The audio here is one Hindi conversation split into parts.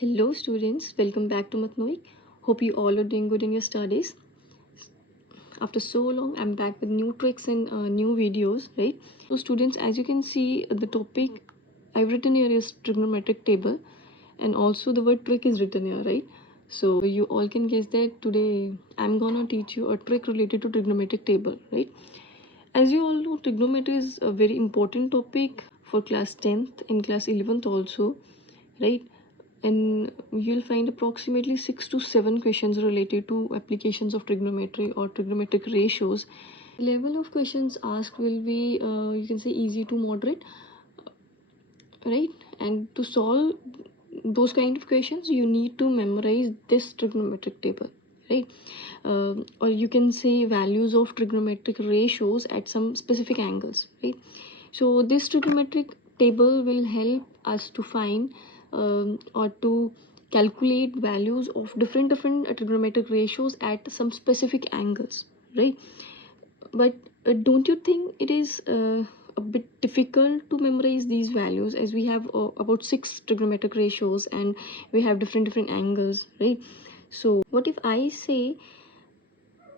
Hello students, welcome back to Matnoi. Hope you all are doing good in your studies. After so long, I'm back with new tricks and new videos, right? So students, as you can see, the topic I've written here is trigonometric table, and also the word trick is written here, right? So you all can guess that today I'm gonna teach you a trick related to trigonometric table, right? As you all know, trigonometry is a very important topic for class 10th and class 11th also, right? And you'll find approximately 6 to 7 questions related to applications of trigonometry or trigonometric ratios. The level of questions asked will be you can say easy to moderate, right? And to solve those kind of questions you need to memorize this trigonometric table, right? Or you can say values of trigonometric ratios at some specific angles, right? So this trigonometric table will help us to find or to calculate values of different trigonometric ratios at some specific angles, right? But don't you think it is a bit difficult to memorize these values, as we have about 6 trigonometric ratios and we have different angles, right? So what if I say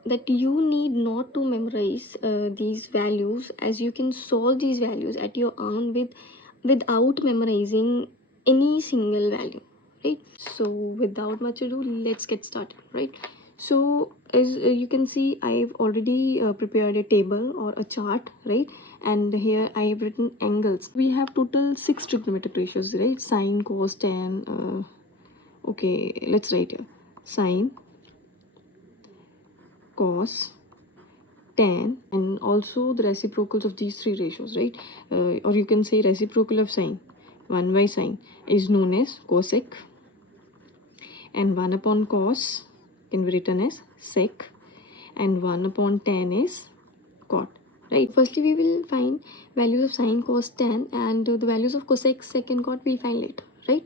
that you need not to memorize these values, as you can solve these values at your own without memorizing any single value, right? So without much ado, let's get started, right? So as you can see, I've already prepared a table or a chart, right? And here I have written angles. We have total 6 trigonometric ratios, right? Sine, cos, tan. Okay, let's write here: sine, cos, tan, and also the reciprocals of these 3 ratios, right? Or you can say reciprocal of sine. 1 by sine is known as cosec, and 1 upon cos can be written as sec, and 1 upon tan is cot, right? Firstly we will find values of sine, cos, tan, and the values of cosec, sec, and cot we'll find later, right?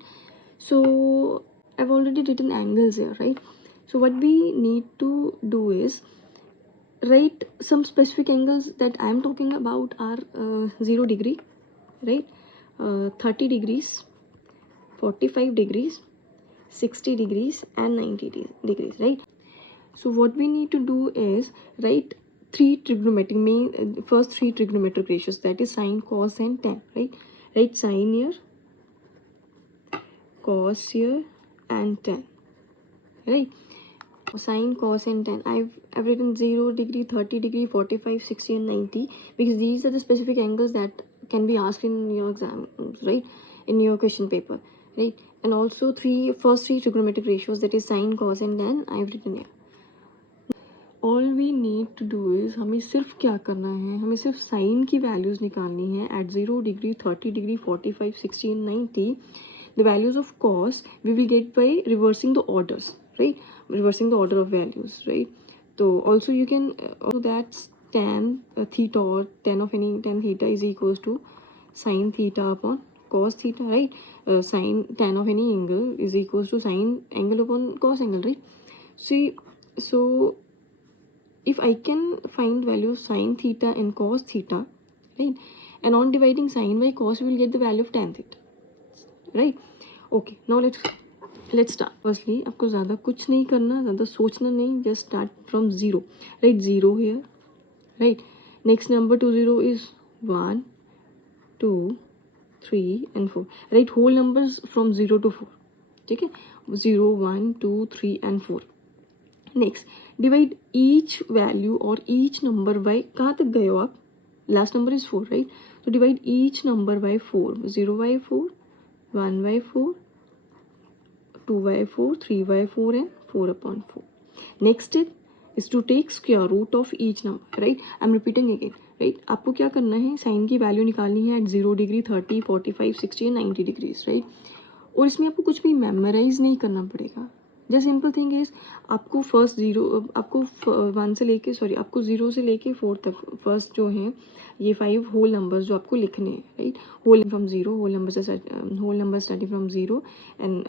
So I've already written angles here, right? So what we need to do is write some specific angles that I am talking about are 0 degree, right? 30 degrees, 45 degrees, 60 degrees, and 90 degrees, right? So what we need to do is write first three trigonometric ratios, that is sine, cos, and tan, right? Write sine here, cos here, and tan, right? Sine, cos, and tan. I've written 0 degree, 30 degree, 45, 60, and 90 because these are the specific angles that can be asked in your exams, right? In your question paper, right? And also first three trigonometric ratios, that is sine, cos, and tan, I've written here. All we need to do is हमें सिर्फ क्या करना है, हमें सिर्फ साइन की वैल्यूज़ निकालनी है at 0 degree, 30 degree, 45, 60, and 90. The values of cos we will get by reversing the orders, right? Reversing the order of values, right? So also you can also that's tan theta, or tan theta is equals to sine theta upon cos theta, right? Sine tan of any angle is equals to sine angle upon cos angle, right? See, so if I can find value of sine theta and cos theta, right? And on dividing sine by cos, we will get the value of tan theta, right? Okay, now let's start. Firstly, आपको ज़्यादा कुछ नहीं करना, ज़्यादा सोचना नहीं, just start from 0. Write 0 here, right? Next number to 0 is 1, 2, 3, and 4. Write whole numbers from 0 to 4. ठीक है? 0, 1, 2, 3, and 4. Next divide each value और ईच नंबर बाय, कहाँ तक गए हो आप? Last number is 4, right? तो divide each number by 4. 0 by 4, 1 by 4, 2 by 4, 3 by 4, and 4 upon 4. Next step is to take square root of each number, right? I'm repeating again, right? आपको क्या करना है, साइन की वैल्यू निकालनी है at 0 degree, 30, 45, 60 and 90 degrees, right? और इसमें आपको कुछ भी मेमोराइज नहीं करना पड़ेगा. द सिंपल थिंग इज आपको फर्स्ट 1 से लेके आपको 0 से लेके 4 तक फर्स्ट जो है ये 5 होल नंबर्स जो आपको लिखने हैं, right? Whole from 0, whole number starting from 0 and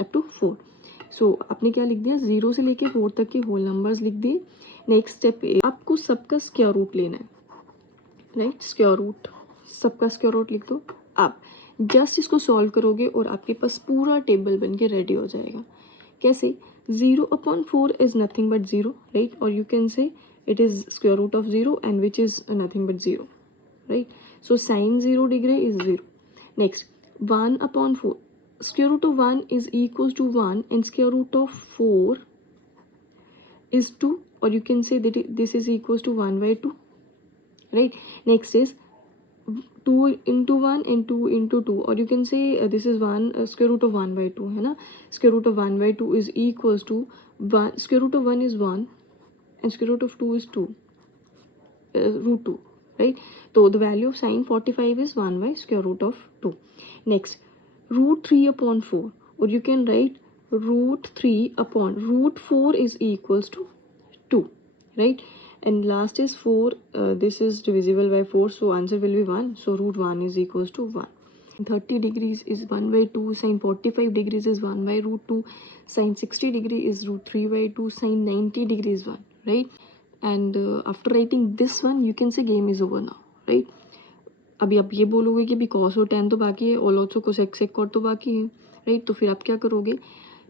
up to 4. So आपने क्या लिख दिया, 0 से लेके 4 तक के होल नंबर्स लिख दिए. नेक्स्ट स्टेप आपको सबका स्क्वायर रूट लेना है, राइट? स्क्वायर रूट, सबका स्क्वायर रूट लिख दो. अब जस्ट इसको सॉल्व करोगे और आपके पास पूरा टेबल बन के रेडी हो जाएगा. कैसे? 0/4 is nothing but 0, right? Or you can say it is square root of 0 and which is nothing but 0, right? So sine 0 degree is 0. Next, 1/4. Square root of 1 is equals to 1 and square root of 4 is 2, or you can say that this is equals to 1/2, right? Next is 2 into 1 and 2 into 2, or you can say this is 1 square root of 1/2 है ना. Square root of 1/2 is equals to 1, square root of 1 is 1 and square root of 2 is 2, root 2, right? So the value of sine 45 is 1 by square root of 2. Next, root 3/4, or you can write root 3 upon root 4 is equals to 2, right? And last is 4, this is divisible by 4, so answer will be 1. So root 1 is equals to 1. 30 degrees is 1/2, sine 45 degrees is 1 by root 2, sine 60 degree is root 3/2, sine 90 degrees 1, right? And after writing this one, you can say game is over now, right? अभी आप ये बोलोगे कि भी cos और tan तो बाकी है और also cosec sec cot तो बाकी है, right? तो फिर आप क्या करोगे?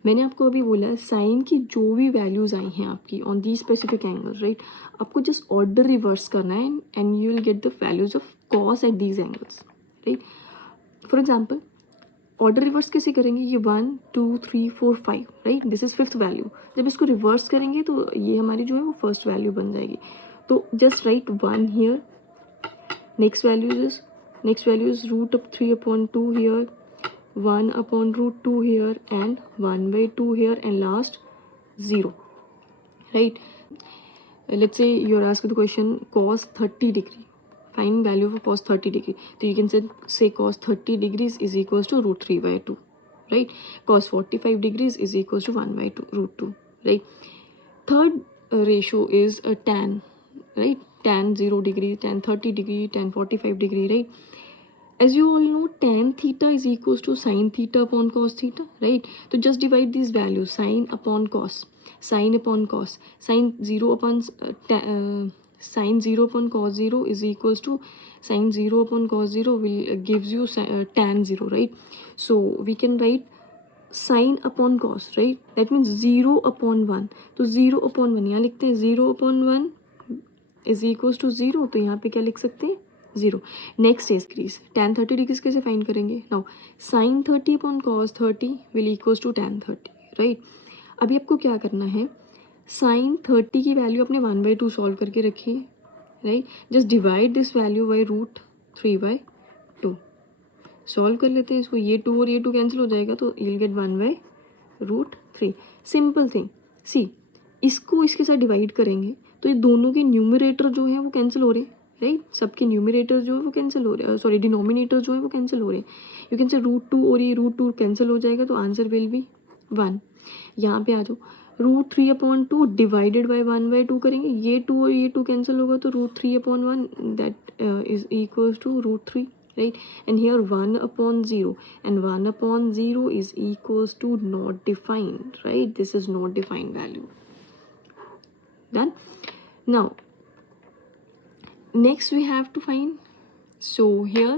मैंने आपको अभी बोला साइन की जो भी वैल्यूज आई हैं आपकी on the specific angles, right? आपको जस्ट ऑर्डर रिवर्स करना है and you will get the values of cos at these angles, right? For example order reverse कैसे करेंगे? ये 1 2 3 4 5, right? This is fifth value. जब इसको रिवर्स करेंगे तो ये हमारी जो है वो फर्स्ट वैल्यू बन जाएगी. तो just write 1 here, next value is root of 3/2 here, 1 upon root 2 here and 1/2 here and last 0, right? Let's say you're asked the question cos 30 degree, find value for cos 30 degree. So you can say cos 30 degrees is equals to root 3/2, right? Cos 45 degrees is equals to 1/2 root 2, right? Third ratio is a tan, right? Tan 0 degree, tan 30 degree, tan 45 degree, right? As you all know, tan theta is equals to sin theta upon cos theta, right? So just divide these values, sine upon cos, sine upon cos, sine 0 upon sine 0 upon cos 0 is equals to sine 0 upon cos 0 will gives you tan 0, right? So we can write sine upon cos, right? That means 0 upon 1. तो 0 upon 1 यहाँ लिखते हैं, 0 upon 1 is equals to 0. तो यहाँ पे क्या लिख सकते हैं? 0. Next is degrees. tan 30 degrees कैसे फाइंड करेंगे? Now sin 30 upon cos 30 will equals to tan 30, right? अभी आपको क्या करना है? sin 30 की वैल्यू अपने 1/2 सॉल्व करके रखिए, right? Just divide this value by root 3/2. Solve कर लेते हैं इसको. ये 2 और ये 2 कैंसिल हो जाएगा तो you will get 1/√3. Simple thing. See, इसको इसके साथ डिवाइड करेंगे तो ये दोनों के न्यूमरेटर जो है वो कैंसिल हो रहे हैं, राइट? सबके न्यूमरेटर जो है वो कैंसिल हो रहे हैं, सॉरी डिनोमिनेटर जो है वो कैंसिल हो रहे हैं. यू कैन से रूट 2 और ये रूट 2 कैंसिल हो जाएगा तो आंसर विल बी 1. यहाँ पे आ जाओ, रूट 3/2 डिवाइडेड बाई 1/2 करेंगे, ये 2 और ये 2 कैंसिल होगा तो root 3/1 that is equals to root 3, right? And here 1/0 and 1/0 is equals to not defined, right? This is not defined value. Done. Now next we have to find, so here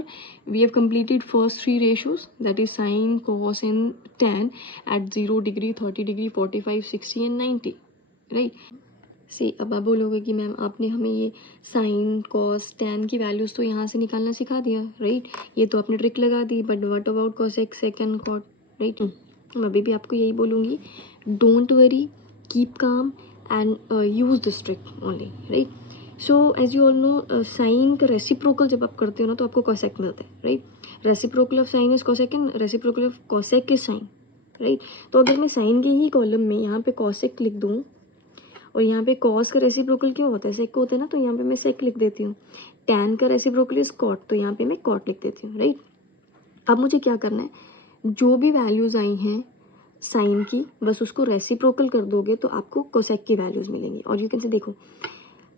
we have completed first three ratios, that is sine, cos and tan at 0 degree, 30 degree, 45, 60 and 90, right? से अब आप बोलोगे कि मैम आपने हमें ये साइन कॉस टैन की वैल्यूज़ तो यहाँ से निकालना सिखा दिया, राइट? ये तो आपने ट्रिक लगा दी, but what about cosec second cot, right? अभी भी आपको यही बोलूँगी, don't worry, keep calm and use this trick only, right? So as you all know, sine का रेसिप्रोकल जब आप करते हो ना तो आपको कॉसेक मिलता है, right? Reciprocal of sine is cosec and reciprocal of cosec is sine, right? तो अगर मैं साइन के ही कॉलम में यहाँ पे कॉसेक लिख दूँ और यहाँ पे कॉस का रेसिप्रोकल क्यों होता है, सेक होता है ना, तो यहाँ पे मैं सेक लिख देती हूँ. टैन का रेसिप्रोकल इज कॉट, तो यहाँ पे मैं कॉट लिख देती हूँ, राइट? अब मुझे क्या करना है, जो भी वैल्यूज़ आई हैं साइन की बस उसको रेसिप्रोकल कर दोगे तो आपको कोसेक की वैल्यूज़ मिलेंगी. और यू कैन से देखो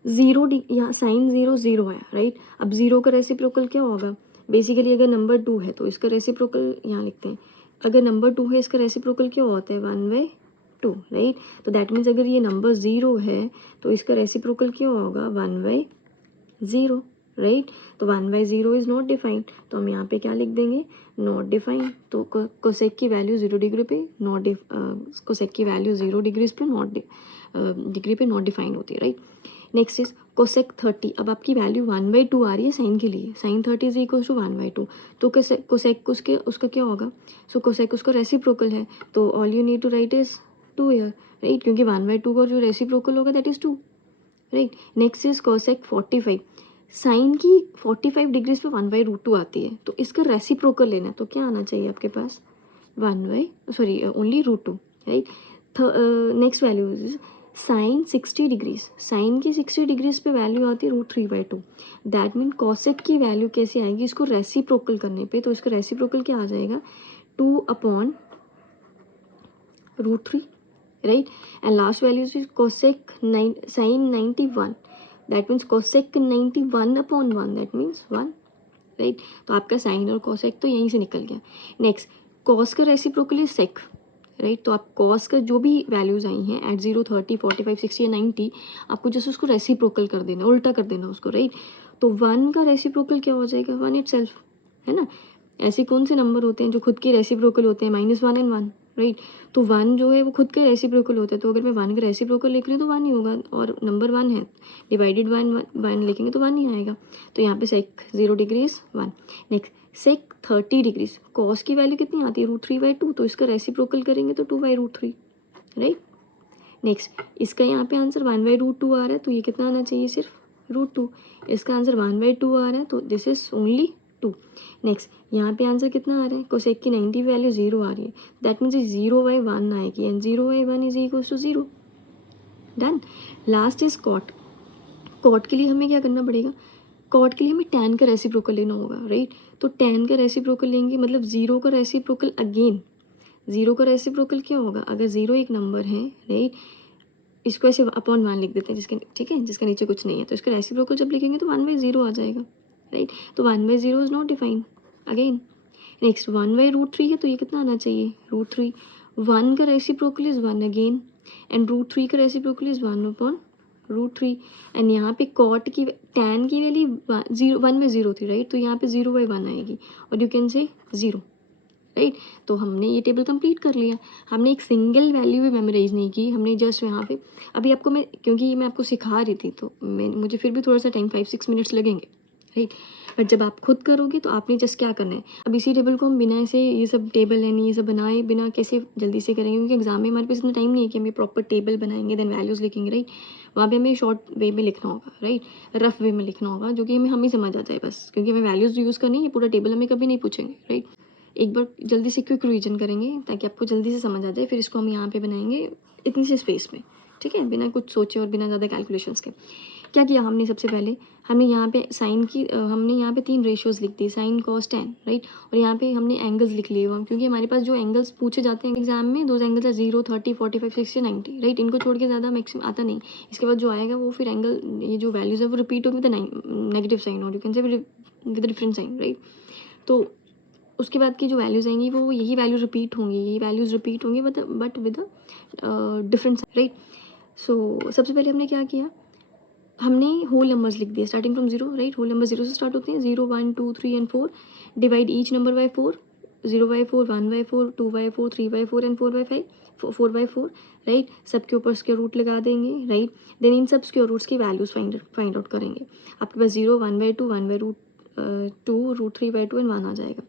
0 यहाँ साइन 0 0 आया, राइट? अब 0 का रेसिप्रोकल क्या होगा? बेसिकली अगर नंबर 2 है तो इसका रेसिप्रोकल यहाँ लिखते हैं, अगर नंबर 2 है इसका रेसिप्रोकल क्या होता है? 1/2, राइट? तो दैट मीन्स अगर ये नंबर 0 है तो इसका रेसिप्रोकल क्या होगा? 1/0, राइट। तो 1/0 इज़ नॉट डिफाइंड, तो हम यहाँ पे क्या लिख देंगे, नॉट डिफाइंड। तो कोसेक की वैल्यू 0 डिग्री पे कोसेक की वैल्यू 0 डिग्रीज पे डिग्री पे नॉट डिफाइंड होती है, राइट। Next is cosec 30। अब आपकी वैल्यू 1/2 आ रही है साइन के लिए, साइन 30 इज इक्वल टू 1/2। तो कोसेक उसका क्या होगा, सो कोसेक उसका रेसिप्रोकल है, तो all you need to write is 2 here, right, क्योंकि 1/2 का जो रेसिप्रोकल होगा that is 2, right. Next is cosec 45। Sine की 45 डिग्रीज पे 1/√2 आती है, तो इसका रेसिप्रोकल लेना है, तो क्या आना चाहिए आपके पास, only √2, right. Next value is sine 60 degrees, sine की 60 डिग्रीज पे वैल्यू आती है √3/2। दैट मीन कॉसेक की वैल्यू कैसे आएगी इसको रेसिप्रोकल करने पे, तो इसका रेसिप्रोकल क्या आ जाएगा, 2/√3, right. And last value is cosec sine 91, that means cosec 91/1, that means 1, right. तो आपका साइन और कोसेक तो यहीं से निकल गया। नेक्स्ट कॉस का रेसिप्रोकल इज सेक, राइट। तो आप कॉस का जो भी वैल्यूज आई हैं एट 0, 30, 45, 60 या 90, आपको जैसे उसको रेसिप्रोकल कर देना, उल्टा कर देना उसको, राइट। तो 1 का रेसिप्रोकल क्या हो जाएगा, 1 इटसेल्फ, है ना। ऐसे कौन से नंबर होते हैं जो खुद के रेसिप्रोकल होते हैं, -1 एंड 1, राइट। तो 1 जो है वो खुद के रेसिप्रोकल होता है, तो अगर मैं 1 का रेसिप्रोकल लिख रही हूँ तो 1 ही होगा, और नंबर 1 है, डिवाइडेड 1 लिखेंगे तो 1 ही आएगा। तो यहाँ पे सेक 0 डिग्रीज 1। नेक्स्ट सेक 30 डिग्रीज, कॉस की वैल्यू कितनी आती है, √3/2, तो इसका रेसिप्रोकल करेंगे तो 2/√3, राइट। नेक्स्ट इसका यहाँ पे आंसर 1/√2 आ रहा है, तो ये कितना आना चाहिए, सिर्फ √2। इसका आंसर 1/2 आ रहा है, तो दिस इज ओनली 2। नेक्स्ट यहाँ पे आंसर कितना आ रहा है, कोसेक की 90 वैल्यू 0 आ रही है, दैट मीन्स 0/1 आएगी, and 0/1 is equal to 0, done. Last is cot. Cot के लिए हमें क्या करना पड़ेगा, कॉट के लिए हमें टैन का रेसिप्रोकल लेना होगा, राइट। तो टैन का रेसिप्रोकल लेंगे, मतलब 0 का रेसिप्रोकल अगेन, 0 का रेसिप्रोकल क्या होगा, अगर 0 एक नंबर है, राइट, इसको ऐसे अपॉन 1 लिख देते हैं, जिसके ठीक है, जिसका नीचे कुछ नहीं है, तो इसका रेसिप्रोकल जब लिखेंगे तो 1/0 आ जाएगा, राइट। तो 1/0 is not defined again. Next 1/√3 है, तो ये कितना आना चाहिए, √3। 1 का रेसिप्रोकल इज 1 अगेन, एंड √3 का रेसिप्रोकल इज 1/√3। एंड यहाँ पे कॉट की टैन की वैल्यू 1/0 थी, राइट, तो यहाँ पे 0/1 आएगी, और यू कैन से 0, राइट। तो हमने ये टेबल कंप्लीट कर लिया, हमने एक सिंगल वैल्यू भी मेमोराइज नहीं की, हमने जस्ट यहाँ पे अभी आपको मैं, क्योंकि मैं आपको सिखा रही थी तो मुझे फिर भी थोड़ा सा टाइम 5-6 मिनट्स लगेंगे, राइट। बट जब आप खुद करोगे तो आपने जस्ट क्या करना है, अब इसी टेबल को हम बिना ऐसे ये सब टेबल है नहीं ये सब बनाए बिना कैसे जल्दी से करेंगे, क्योंकि एग्जाम में हमारे पास इतना टाइम नहीं है कि हमें प्रॉपर टेबल बनाएंगे देन वैल्यूज़ लिखेंगे, राइट। वहाँ पे हमें शॉर्ट वे में लिखना होगा, राइट, रफ वे में लिखना होगा, जो कि हमें समझ आ जाए बस, क्योंकि हमें वैल्यूज़ यूज़ करनी है, ये पूरा टेबल हमें कभी नहीं पूछेंगे, राइट। एक बार जल्दी से क्विक रिवीजन करेंगे ताकि आपको जल्दी से समझ आ जाए, फिर इसको हम यहाँ पे बनाएंगे इतनी सी स्पेस में, ठीक है, बिना कुछ सोचे और बिना ज़्यादा कैलकुलेशंस के। क्या किया हमने, सबसे पहले हमने यहाँ पे साइन की हमने यहाँ पे 3 रेशियोज़ लिख दी, साइन कॉस टैन, राइट। और यहाँ पे हमने एंगल्स लिख लिए, क्योंकि हमारे पास जो एंगल्स पूछे जाते हैं एग्जाम में, दो एंगल्स है 0, 30, 45, 60, 90, राइट। इनको छोड़ के ज़्यादा मैक्सिमम आता नहीं, इसके बाद जो आएगा वो फिर एंगल, ये जो वैल्यूज़ है वो रिपीट होगी विद नेगेटिव साइन, और you can say with different sign, right. तो उसके बाद की जो वैल्यूज़ आएंगी वो यही वैल्यूज़ रिपीट होंगी but with different, right. So सबसे पहले हमने क्या किया, हमने होल नंबर्स लिख दिए starting from 0, right. Whole number 0 से स्टार्ट होते हैं, 0, 1, 2, 3 and 4। Divide each number by 4, 0/4, 1/4, 2/4, 3/4 and 4/5, 4/4, right. सबके ऊपर स्क्वायर रूट लगा देंगे, राइट। देन इन सब स्क्वायर रूट्स की वैल्यूज़ फाइंड आउट करेंगे। आपके पास 0, 1/2, 1/2, √3/2 एंड 1 आ जाएगा।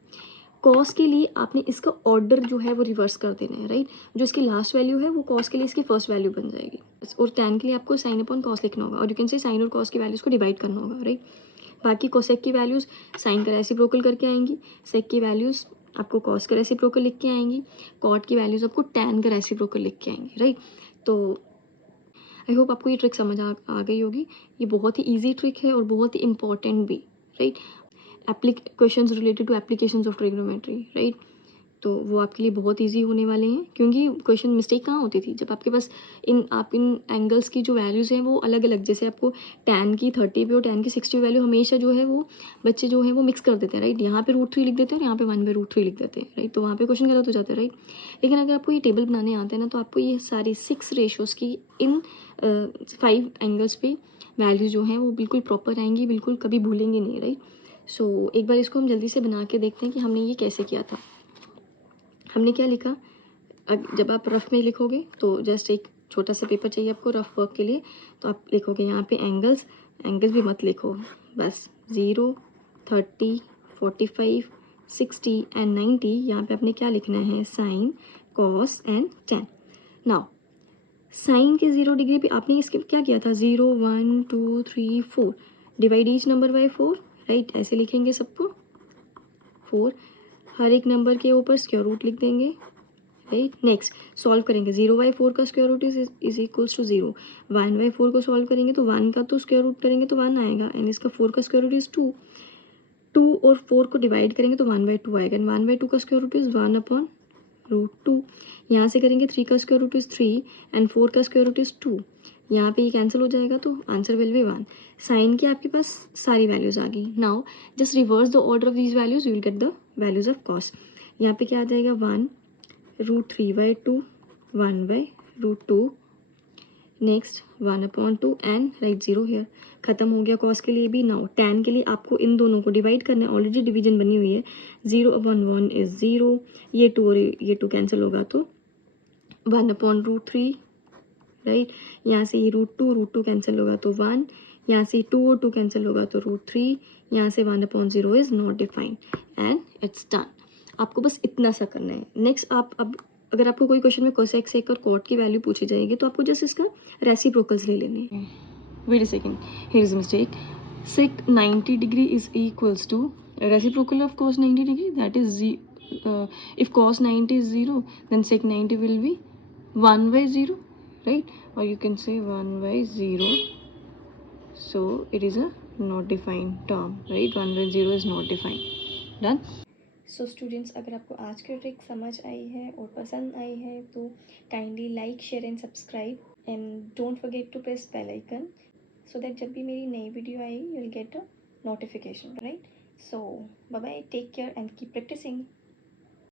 कॉस के लिए आपने इसका ऑर्डर जो है वो रिवर्स कर देना है, राइट। जो इसकी लास्ट वैल्यू है वो कॉस के लिए इसकी फर्स्ट वैल्यू बन जाएगी, और टैन के लिए आपको साइन अपॉन कॉस लिखना होगा, और यू कैन से साइन और कॉस की वैल्यूज़ को डिवाइड करना होगा, राइट। बाकी कोसेक की वैल्यूज़ साइन का रेसिप्रोकल करके आएंगी, सेक की वैल्यूज़ आपको कॉस का रेसिप्रोकल लिख के आएंगी, कॉट की वैल्यूज़ आपको टैन का रेसिप्रोकल लिख के आएंगी, राइट। तो आई होप आपको ये ट्रिक समझ आ गई होगी। ये बहुत ही ईजी ट्रिक है और बहुत ही इंपॉर्टेंट भी, right. Questions related to applications of trigonometry, right. तो वो आपके लिए बहुत इजी होने वाले हैं, क्योंकि क्वेश्चन मिस्टेक कहाँ होती थी, जब आपके पास इन एंगल्स की जो वैल्यूज़ हैं वो अलग अलग, जैसे आपको tan की 30 पे और tan की 60 वैल्यू हमेशा जो है वो बच्चे जो है वो मिक्स कर देते हैं, राइट। यहाँ पे √3 लिख देते हैं और यहाँ पे 1/√3 लिख देते हैं, राइट। तो वहाँ पे क्वेश्चन गलत हो जाता है, राइट। लेकिन अगर आपको ये टेबल बनाने आते हैं ना, तो आपको ये सारी 6 रेशोज़ की इन 5 एंगल्स पे वैल्यू जो हैं वो बिल्कुल प्रॉपर आएंगी, बिल्कुल कभी भूलेंगे नहीं, राइट। सो एक बार इसको हम जल्दी से बना के देखते हैं कि हमने ये कैसे किया था। हमने क्या लिखा, जब आप रफ में लिखोगे तो जस्ट एक छोटा सा पेपर चाहिए आपको रफ वर्क के लिए, तो आप लिखोगे यहाँ पे एंगल्स भी मत लिखो, बस 0, 30, 45, 60 एंड 90। यहाँ पे आपने क्या लिखना है, sine, cos and tan। Now sine के 0 डिग्री पे आपने इसके क्या किया था, 0, 1, 2, 3, 4, divide each number by 4, right. ऐसे लिखेंगे सबको 4, हर एक नंबर के ऊपर स्क्वायर रूट लिख देंगे, राइट। नेक्स्ट सॉल्व करेंगे, 0/4 का square root is equals to 0, 1/4 को सॉल्व करेंगे तो 1 का तो स्क्वायर रूट करेंगे तो 1 आएगा, एंड इसका 4 का स्क्वायर रूट इज 2, 2 और 4 को डिवाइड करेंगे तो 1/2 आएगा, एंड 1/2 का स्क्वायर रूट इज 1/√2। यहाँ से करेंगे 3 का स्क्वायर रूट इज 3 एंड 4 का स्क्वायर रूट इज 2, यहाँ पे ये कैंसिल हो जाएगा तो आंसर विल बी 1। साइन की आपके पास सारी वैल्यूज आ गई। Now just reverse the order of these values, you will get the values of cos. यहाँ पे क्या आ जाएगा, 1√3/2, 1/√2, नेक्स्ट 1/2 एंड राइट 0 हेयर। खत्म हो गया कॉस के लिए भी। नाउ tan के लिए आपको इन दोनों को डिवाइड करना है, ऑलरेडी डिवीजन बनी हुई है, 0/1 इज 0, ये 2 और ये 2 कैंसिल होगा तो 1/√3, राइट। यहाँ से ये √2 कैंसिल होगा तो 1, यहाँ से 2 और 2 कैंसिल होगा तो √3, यहाँ से 1/0 is not defined and it's done. आपको बस इतना सा करना है। नेक्स्ट आप अब अगर आपको कोई क्वेश्चन में कोसेक सेक और कॉट की वैल्यू पूछी जाएगी तो आपको जस्ट इसका रेसिप्रोकल्स ले लेने हैं। Wait a second, here is mistake, sec 90 degree is equals to reciprocal of cos 90 degree, that is if cos 90 is 0 then sec 90 will be 1/0, right, or you can say 1/0. So it is a not defined term, right, 1/0 is not defined, done। So students, अगर आपको आज की ट्रिक समझ आई है और पसंद आई है तो kindly like, share and subscribe, and don't forget to press bell icon, so that जब भी मेरी नई वीडियो आई you will get a notification, right. So bye bye, take care and keep practising.